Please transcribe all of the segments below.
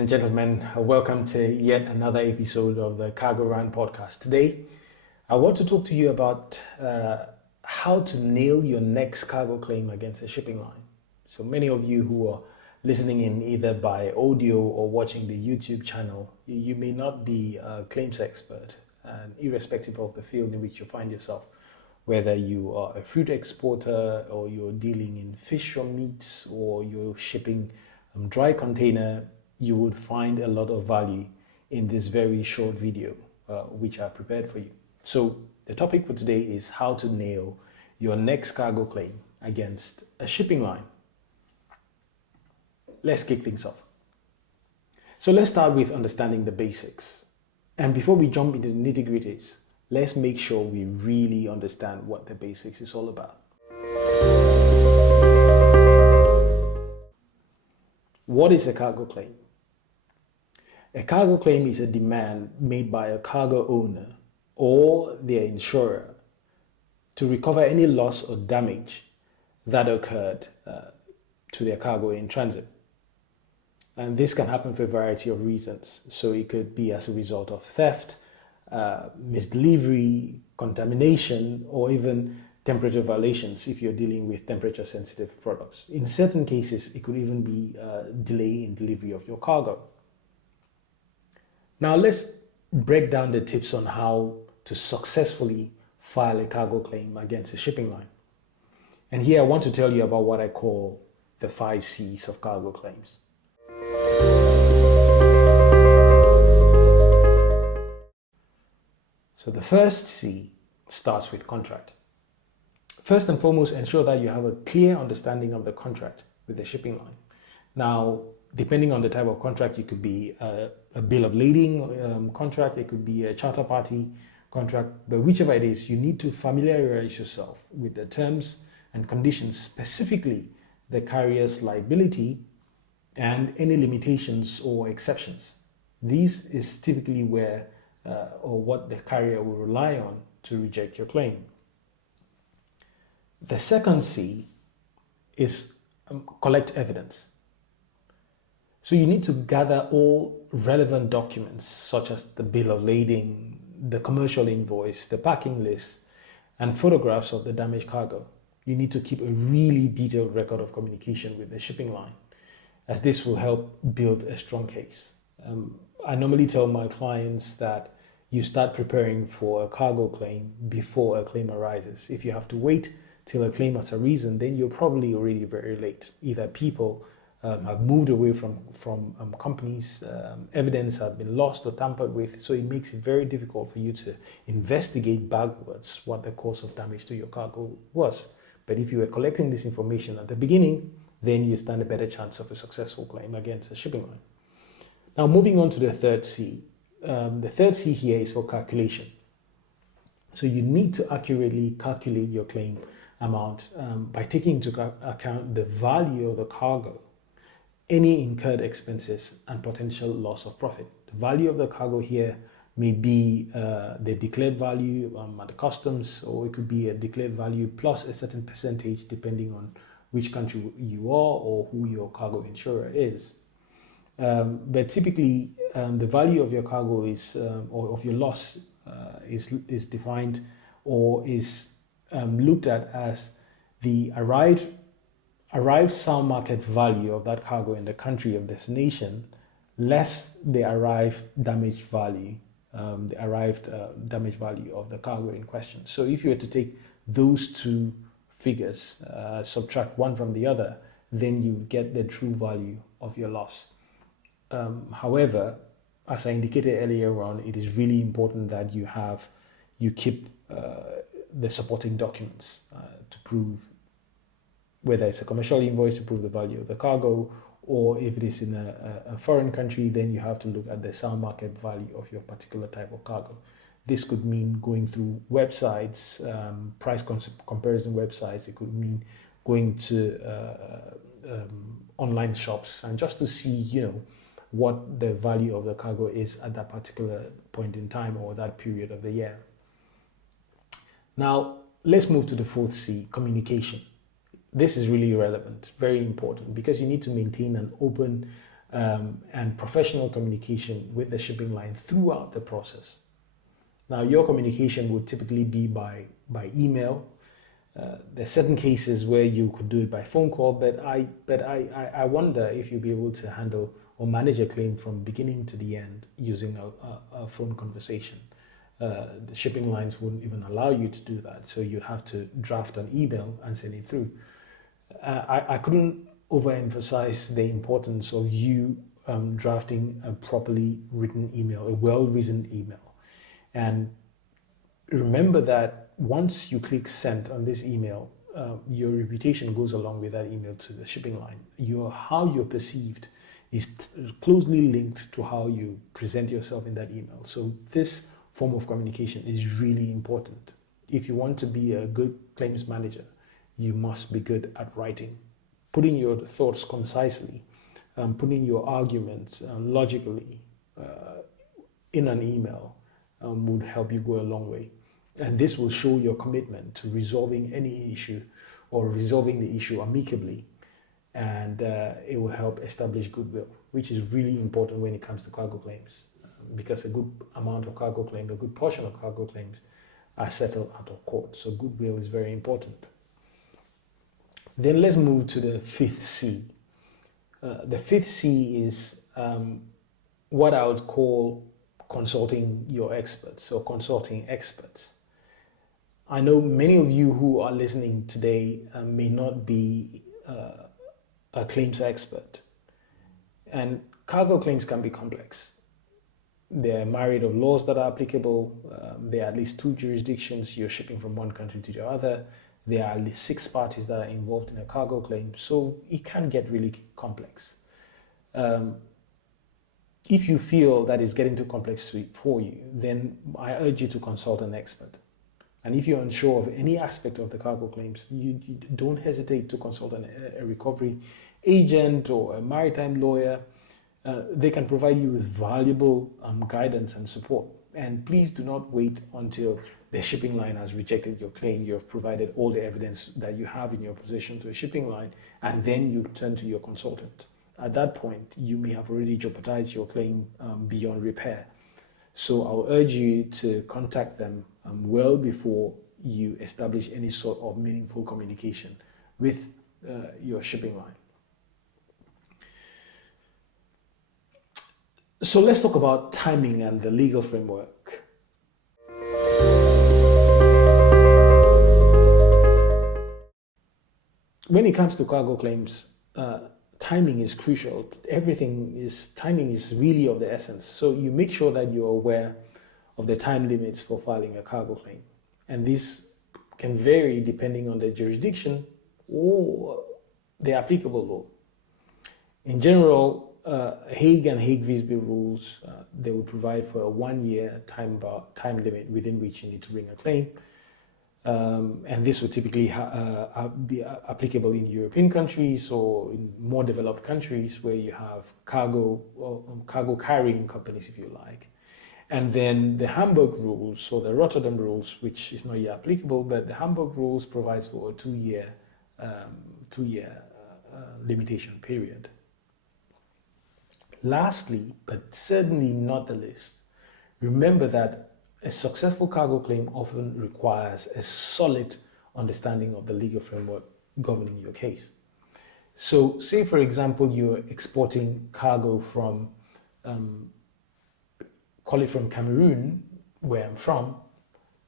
and gentlemen, welcome to yet another episode of the CargoRant podcast. Today, I want to talk to you about how to nail your next cargo claim against a shipping line. So many of you who are listening in either by audio or watching the YouTube channel, you may not be a claims expert, and irrespective of the field in which you find yourself, whether you are a fruit exporter or you're dealing in fish or meats or you're shipping dry container, you would find a lot of value in this very short video, which I prepared for you. So the topic for today is how to nail your next cargo claim against a shipping line. Let's kick things off. So let's start with understanding the basics. And before we jump into the nitty-gritties, let's make sure we really understand what the basics is all about. What is a cargo claim? A cargo claim is a demand made by a cargo owner or their insurer to recover any loss or damage that occurred to their cargo in transit. And this can happen for a variety of reasons. So it could be as a result of theft, misdelivery, contamination, or even temperature violations if you're dealing with temperature sensitive products. In certain cases, it could even be a delay in delivery of your cargo. Now let's break down the tips on how to successfully file a cargo claim against a shipping line. And here I want to tell you about what I call the 5 C's of cargo claims. So the first C starts with contract. First and foremost, ensure that you have a clear understanding of the contract with the shipping line. Now, depending on the type of contract, it could be a bill of lading contract, it could be a charter party contract, but whichever it is, you need to familiarize yourself with the terms and conditions, specifically the carrier's liability and any limitations or exceptions. This is typically where or what the carrier will rely on to reject your claim. The second C is collect evidence. So you need to gather all relevant documents such as the bill of lading, the commercial invoice, the packing list, and photographs of the damaged cargo. You need to keep a really detailed record of communication with the shipping line, as this will help build a strong case. I normally tell my clients that you start preparing for a cargo claim before a claim arises. If you have to wait till a claim has arisen, then you're probably already very late. Either people have moved away from companies, evidence has been lost or tampered with, so it makes it very difficult for you to investigate backwards what the cause of damage to your cargo was. But if you were collecting this information at the beginning, then you stand a better chance of a successful claim against a shipping line. Now, moving on to the third C. The third C here is for calculation. So you need to accurately calculate your claim amount by taking into account the value of the cargo, any incurred expenses, and potential loss of profit. The value of the cargo here may be the declared value at the customs, or it could be a declared value plus a certain percentage depending on which country you are or who your cargo insurer is. But typically, the value of your cargo is, or of your loss is defined or is looked at as the arrived sound market value of that cargo in the country of destination less the arrived damage value, damage value of the cargo in question. So if you were to take those two figures, subtract one from the other, then you get the true value of your loss. However, as I indicated earlier on, it is really important that you keep the supporting documents to prove whether it's a commercial invoice to prove the value of the cargo, or if it is in a foreign country, then you have to look at the sound market value of your particular type of cargo. This could mean going through websites, price comparison websites. It could mean going to online shops and just to see, what the value of the cargo is at that particular point in time or that period of the year. Now, let's move to the fourth C, communication. This is really relevant, very important, because you need to maintain an open and professional communication with the shipping line throughout the process. Now, your communication would typically be by email. There are certain cases where you could do it by phone call, but I wonder if you'll be able to handle or manage a claim from beginning to the end using a phone conversation. The shipping lines wouldn't even allow you to do that, so you'd have to draft an email and send it through. I couldn't overemphasize the importance of you drafting a properly written email, a well-reasoned email. And remember that once you click send on this email, your reputation goes along with that email to the shipping line. How you're perceived is closely linked to how you present yourself in that email. So this form of communication is really important. If you want to be a good claims manager, you must be good at writing, putting your thoughts concisely, putting your arguments logically in an email would help you go a long way. And this will show your commitment to resolving any issue or resolving the issue amicably. And it will help establish goodwill, which is really important when it comes to cargo claims, because a good amount of cargo claims, a good portion of cargo claims are settled out of court. So goodwill is very important. Then let's move to the fifth C. The fifth C is what I would call consulting your experts or consulting experts. I know many of you who are listening today may not be a claims expert. And cargo claims can be complex. There are myriad of laws that are applicable. There are at least 2 jurisdictions. You're shipping from one country to the other. There are at least 6 parties that are involved in a cargo claim. So it can get really complex. If you feel that it's getting too complex for you, then I urge you to consult an expert. And if you're unsure of any aspect of the cargo claims, you don't hesitate to consult a recovery agent or a maritime lawyer. They can provide you with valuable guidance and support. And please do not wait until the shipping line has rejected your claim. You have provided all the evidence that you have in your possession to a shipping line, and then you turn to your consultant. At that point, you may have already jeopardized your claim beyond repair. So I'll urge you to contact them well before you establish any sort of meaningful communication with your shipping line. So let's talk about timing and the legal framework. When it comes to cargo claims, timing is crucial. Timing is really of the essence. So you make sure that you're aware of the time limits for filing a cargo claim. And this can vary depending on the jurisdiction or the applicable law. In general, Hague and Hague-Visby rules, they will provide for a 1-year time limit within which you need to bring a claim. And this would typically be applicable in European countries or in more developed countries where you have cargo carrying companies, if you like. And then the Hamburg rules, or the Rotterdam rules, which is not yet applicable, but the Hamburg rules provides for a 2-year limitation period. Lastly, but certainly not the least, remember that a successful cargo claim often requires a solid understanding of the legal framework governing your case. So say, for example, you're exporting cargo from, call it from Cameroon, where I'm from,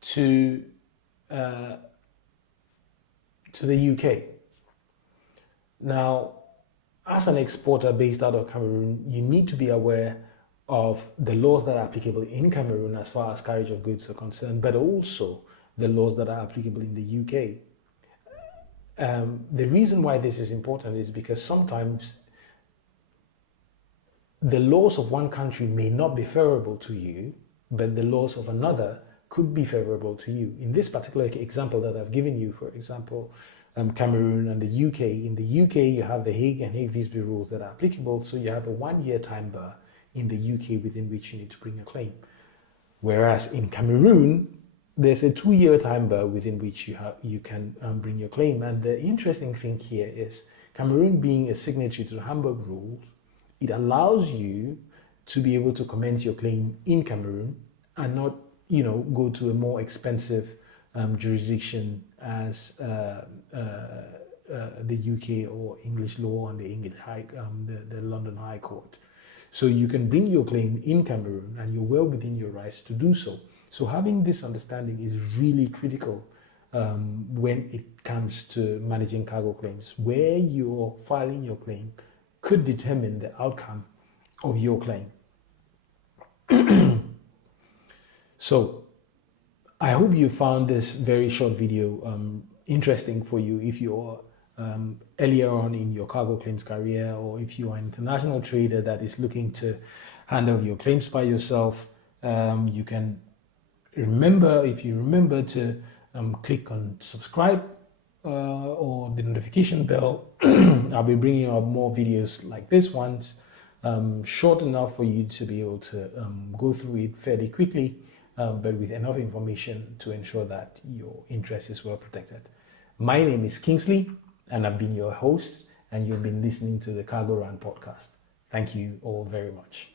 to the UK. Now, as an exporter based out of Cameroon, you need to be aware of the laws that are applicable in Cameroon as far as carriage of goods are concerned, but also the laws that are applicable in the UK. The reason why this is important is because sometimes the laws of one country may not be favorable to you, but the laws of another could be favorable to you. In this particular example that I've given you, for example, Cameroon and the UK. In the UK, you have the Hague and Hague-Visby rules that are applicable, so you have a 1-year time bar in the UK within which you need to bring a claim. Whereas in Cameroon, there's a 2-year time bar within which you can bring your claim. And the interesting thing here is Cameroon, being a signatory to the Hamburg rules, it allows you to be able to commence your claim in Cameroon and not, go to a more expensive jurisdiction as the UK or English law and the English the London High Court. So you can bring your claim in Cameroon and you're well within your rights to do so. So having this understanding is really critical when it comes to managing cargo claims. Where you're filing your claim could determine the outcome of your claim. So I hope you found this very short video interesting for you if you're earlier on in your cargo claims career, or if you are an international trader that is looking to handle your claims by yourself. You can remember to click on subscribe or the notification bell. I'll be bringing up more videos like this ones, short enough for you to be able to go through it fairly quickly, but with enough information to ensure that your interest is well protected. My name is Kingsley, and I've been your host, and you've been listening to the CargoRant podcast. Thank you all very much.